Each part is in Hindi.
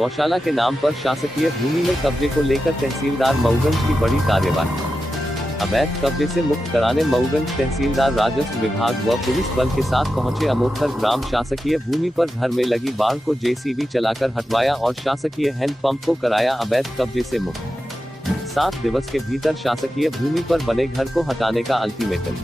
गौशाला के नाम पर शासकीय भूमि में कब्जे को लेकर तहसीलदार मऊगंज की बड़ी कार्यवाही। अवैध कब्जे से मुक्त कराने मऊगंज तहसीलदार राजस्व विभाग व पुलिस बल के साथ पहुंचे अमोखर ग्राम। शासकीय भूमि पर घर में लगी बाढ़ को जेसीबी चलाकर हटवाया और शासकीय हैंडपंप को कराया अवैध कब्जे से मुक्त। 7 दिवस के भीतर शासकीय भूमि पर बने घर को हटाने का अल्टीमेटम।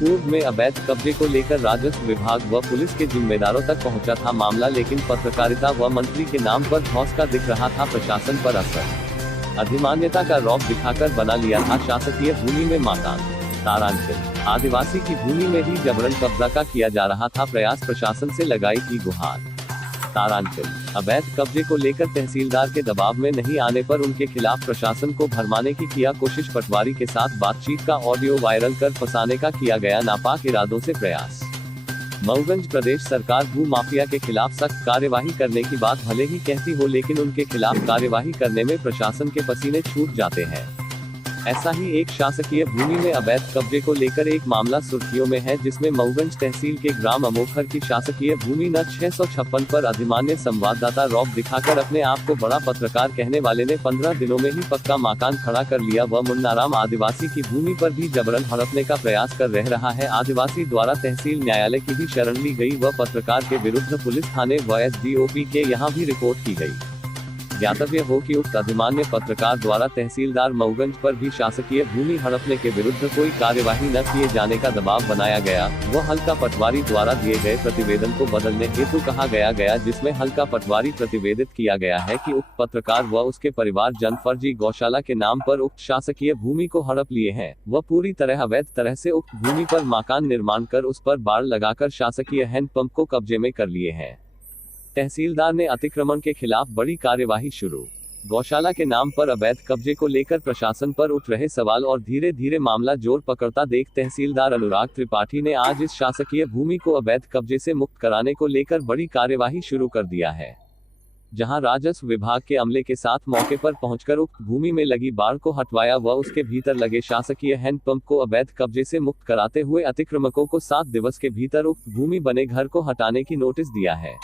पूर्व में अवैध कब्जे को लेकर राजस्व विभाग व पुलिस के जिम्मेदारों तक पहुंचा था मामला, लेकिन पत्रकारिता व मंत्री के नाम पर धौंस का दिख रहा था प्रशासन पर असर। अधिमान्यता का रौब दिखाकर बना लिया था शासकीय भूमि में मकान। तारांचल आदिवासी की भूमि में ही जबरन कब्जा का किया जा रहा था प्रयास, प्रशासन से लगाई की गुहार। तारांचल अवैध कब्जे को लेकर तहसीलदार के दबाव में नहीं आने पर उनके खिलाफ प्रशासन को भरमाने की किया कोशिश। पटवारी के साथ बातचीत का ऑडियो वायरल कर फंसाने का किया गया नापाक इरादों से प्रयास। मऊगंज प्रदेश सरकार भू माफिया के खिलाफ सख्त कार्यवाही करने की बात भले ही कहती हो, लेकिन उनके खिलाफ कार्यवाही करने में प्रशासन के पसीने छूट जाते हैं। ऐसा ही एक शासकीय भूमि में अवैध कब्जे को लेकर एक मामला सुर्खियों में है, जिसमें मऊगंज तहसील के ग्राम अमोखर की शासकीय भूमि न 656 पर अधिमान्य संवाददाता रौब दिखाकर अपने आप को बड़ा पत्रकार कहने वाले ने 15 दिनों में ही पक्का मकान खड़ा कर लिया व मुन्नाराम आदिवासी की भूमि पर भी जबरन हड़पने का प्रयास कर रहा है। आदिवासी द्वारा तहसील न्यायालय की भी शरण ली गई व पत्रकार के विरुद्ध पुलिस थाने व एसडीओपी के यहाँ भी रिपोर्ट की गई। ज्ञातव्य हो कि उक्त अधिमान्य पत्रकार द्वारा तहसीलदार मऊगंज पर भी शासकीय भूमि हड़पने के विरुद्ध कोई कार्यवाही न किए जाने का दबाव बनाया गया। वह हल्का पटवारी द्वारा दिए गए प्रतिवेदन को बदलने हेतु कहा गया, जिसमें हल्का पटवारी प्रतिवेदित किया गया है कि उक्त पत्रकार व उसके परिवार जन फर्जी गौशाला के नाम पर उक्त शासकीय भूमि को हड़प लिए हैं। वह पूरी तरह अवैध तरह से उक्त भूमि पर मकान निर्माण कर उस पर बाड़ लगाकर शासकीय हैंडपंप को कब्जे में कर लिए हैं। तहसीलदार ने अतिक्रमण के खिलाफ बड़ी कार्यवाही शुरू। गौशाला के नाम पर अवैध कब्जे को लेकर प्रशासन पर उठ रहे सवाल और धीरे धीरे मामला जोर पकड़ता देख तहसीलदार अनुराग त्रिपाठी ने आज इस शासकीय भूमि को अवैध कब्जे से मुक्त कराने को लेकर बड़ी कार्यवाही शुरू कर दिया है। जहां राजस्व विभाग के अमले के साथ मौके पर पहुंचकर उक्त भूमि में लगी बाढ़ को हटवाया व उसके भीतर लगे शासकीय हैंडपंप को अवैध कब्जे से मुक्त कराते हुए अतिक्रमकों को 7 दिवस के भीतर उक्त भूमि बने घर को हटाने की नोटिस दिया है।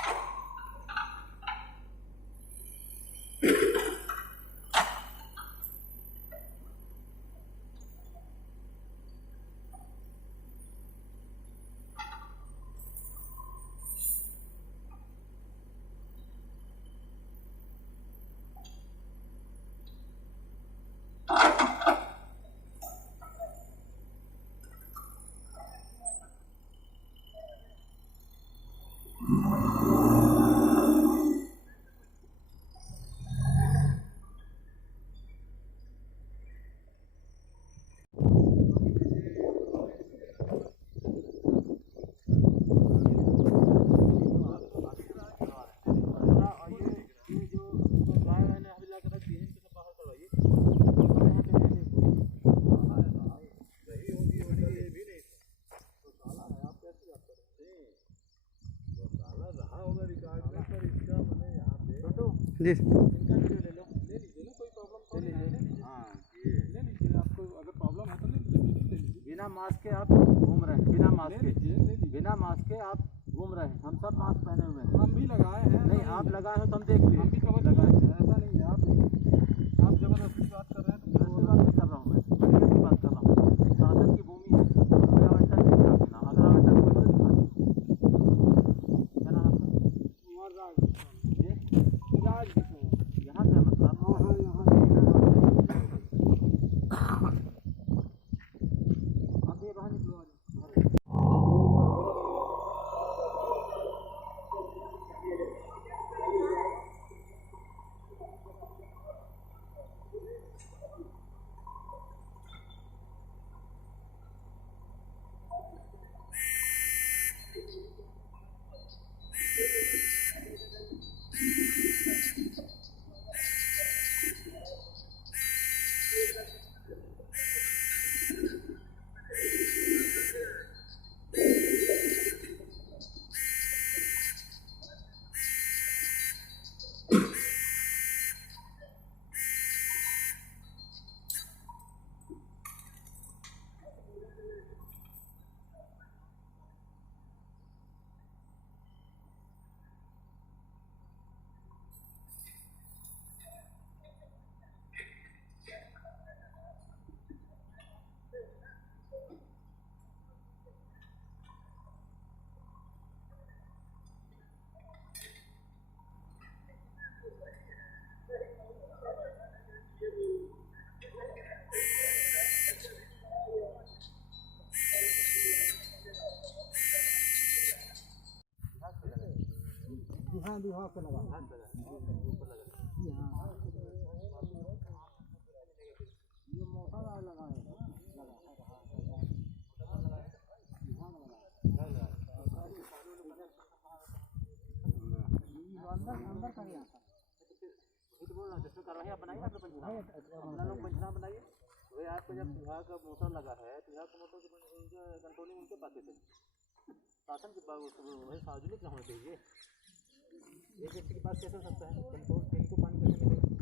जी इनका वीडियो ले लो, ले लीजिए ना, कोई प्रॉब्लम तो नहीं है। हाँ ये ले लीजिए, आपको अगर प्रॉब्लम है तो ले लीजिए। बिना मास्क के आप घूम रहे हैं, बिना मास्क के बिना मास्क के आप घूम रहे हैं। हम सब मास्क पहने हुए हैं, हम भी लगाए हैं। नहीं आप लगाए हो तो हम देख लिए, हम भी कवर लगाए हैं। ऐसा नहीं है, आप जबरदस्ती बात कर रहे हैं। तो जबरदस्ती बात नहीं कर रहा हूँ, मैं जबरदस्ती बात कर रहा हूँ। शासन की भूमि है, अगर आवंटन नहीं करना, अगर आवंटन हो तो दिखा। क्या नाम आपका? यहाँ से मतलब आप ये बाहर निकलो। हाँ विभाग का लगा ऊपर लगा ये मोटर लगा है अंदर अंदर कर आता बोल रहा जिसमें कार्रवाई आप बनाइए अपना लोग पंचनामा बनाइए। वही आपको जब विभाग का मोटर लगा है तो विभाग का मोटर कंट्रोलिंग उनके पास है शासन के पास वही सार्वजनिक होना चाहिए। एक व्यक्ति के पास कैसे हो सकता है कंट्रोल इनको पानी कैसे मिलेगा